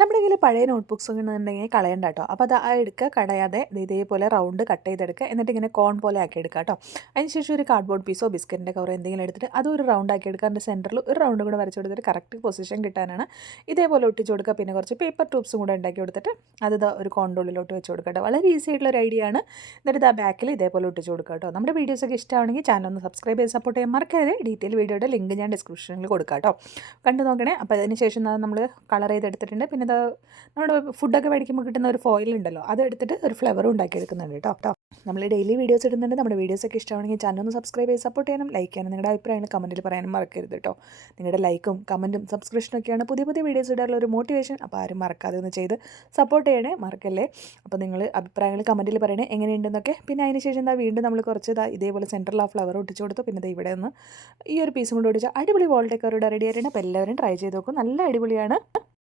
നമ്മുടെ കയ്യിൽ പഴയ നോട്ട്ബുക്സ് ഉണ്ടെങ്കിൽ കളയണ്ട കേട്ടോ. അപ്പോൾ അത് എടുക്കുക, കടയാതെ ഇതേപോലെ റൗണ്ട് കട്ട് ചെയ്തെടുക്കുക. എന്നിട്ട് ഇങ്ങനെ കോൺ പോലെ ആക്കി എടുക്കുക കേട്ടോ. അതിനുശേഷം ഒരു കാർഡ്ബോർഡ് പീസോ ബിസ്ക്കറ്റിൻ്റെ കവറോ എന്തെങ്കിലും എടുത്തിട്ട് അതൊരു റൗണ്ട് ആക്കി എടുക്കുക. അതിൻ്റെ സെൻറ്ററിൽ ഒരു റൗണ്ട് കൂടെ വരച്ച് കൊടുത്തിട്ട് കറക്റ്റ് പൊസിഷൻ കിട്ടാനാണ് ഇതേപോലെ ഒട്ടിച്ച് കൊടുക്കുക. പിന്നെ കുറച്ച് പേപ്പർ ട്യൂബ്സും കൂടെ ഉണ്ടാക്കി കൊടുത്തിട്ട് അത് ഒരു കോണിൻ്റെ ഉള്ളിലോട്ട് വെച്ച് കൊടുക്കുക കേട്ടോ. വളരെ ഈസി ആയിട്ടുള്ള ഒരു ഐഡിയ ആണ്. എന്നിട്ട് ആ ബാക്കിൽ ഇതേപോലെ ഒട്ടിച്ച് കൊടുക്കുക കേട്ടോ. നമ്മുടെ വീഡിയോസൊക്കെ ഇഷ്ടമാണെങ്കിൽ ചാനൽ ഒന്ന് സബ്സ്ക്രൈബ് ചെയ്ത് സപ്പോർട്ട് ചെയ്യാൻ മറക്കരുത്. ഡീറ്റെയിൽ വീഡിയോയുടെ ലിങ്ക് ഞാൻ ഡിസ്ക്രിപ്ഷനിൽ കൊടുക്കാം കേട്ടോ. കണ്ടു നോക്കണേ. അപ്പോൾ അതിന് ശേഷം നമ്മൾ കളർ ചെയ്തെടുത്തിട്ടുണ്ട്. പിന്നെ നമ്മുടെ ഫുഡൊക്കെ മേടിക്കുമ്പോൾ കിട്ടുന്ന ഒരു ഫോയിൽ ഉണ്ടല്ലോ, അതെടുത്തിട്ട് ഒരു ഫ്ലവറും ഉണ്ടാക്കിയെടുക്കുന്നുണ്ട് കേട്ടോ. നമ്മൾ ഡെയിലി വീഡിയോസ് ഇടുന്നുണ്ട്. നമ്മുടെ വീഡിയോസൊക്കെ ഇഷ്ടമാണെങ്കിൽ ചാനൽ ഒന്ന് സബ്സ്ക്രൈബ് ചെയ്ത് സപ്പോർട്ട് ചെയ്യാനും ലൈക്ക് ചെയ്യാനും നിങ്ങളുടെ അഭിപ്രായങ്ങൾ കമൻറ്റിൽ പറയാനും മറക്കരുത് കേട്ടോ. നിങ്ങളുടെ ലൈക്കും കമൻറ്റും സബ്സ്ക്രിപ്ഷനൊക്കെയാണ് പുതിയ പുതിയ വീഡിയോസ് ഇടാനുള്ള ഒരു മോട്ടിവേഷൻ. അപ്പോൾ ആരും മറക്കാതെ ഒന്ന് ചെയ്ത് സപ്പോർട്ട് ചെയ്യണേ, മറക്കല്ലേ. അപ്പോൾ നിങ്ങൾ അഭിപ്രായങ്ങൾ കമൻറ്റിൽ പറയണേ എങ്ങനെയുണ്ടെന്നൊക്കെ. പിന്നെ അതിന് ശേഷം വീണ്ടും നമ്മൾ കുറച്ച് ഇതേപോലെ സെൻറ്ററിൽ ആ ഫ്ലവർ ഒട്ടിച്ച് കൊടുത്തു. പിന്നെ ഇവിടെ ഒന്ന് ഈ ഒരു പീസും കൂടെ ഒട്ടിച്ച് അടിപൊളി വോൾ ഡെക്കോർ റെഡി ആയിട്ടുണ്ട്. അപ്പോൾ എല്ലാവരും ട്രൈ ചെയ്ത് നോക്കും. നല്ല അടിപൊളിയാണ്.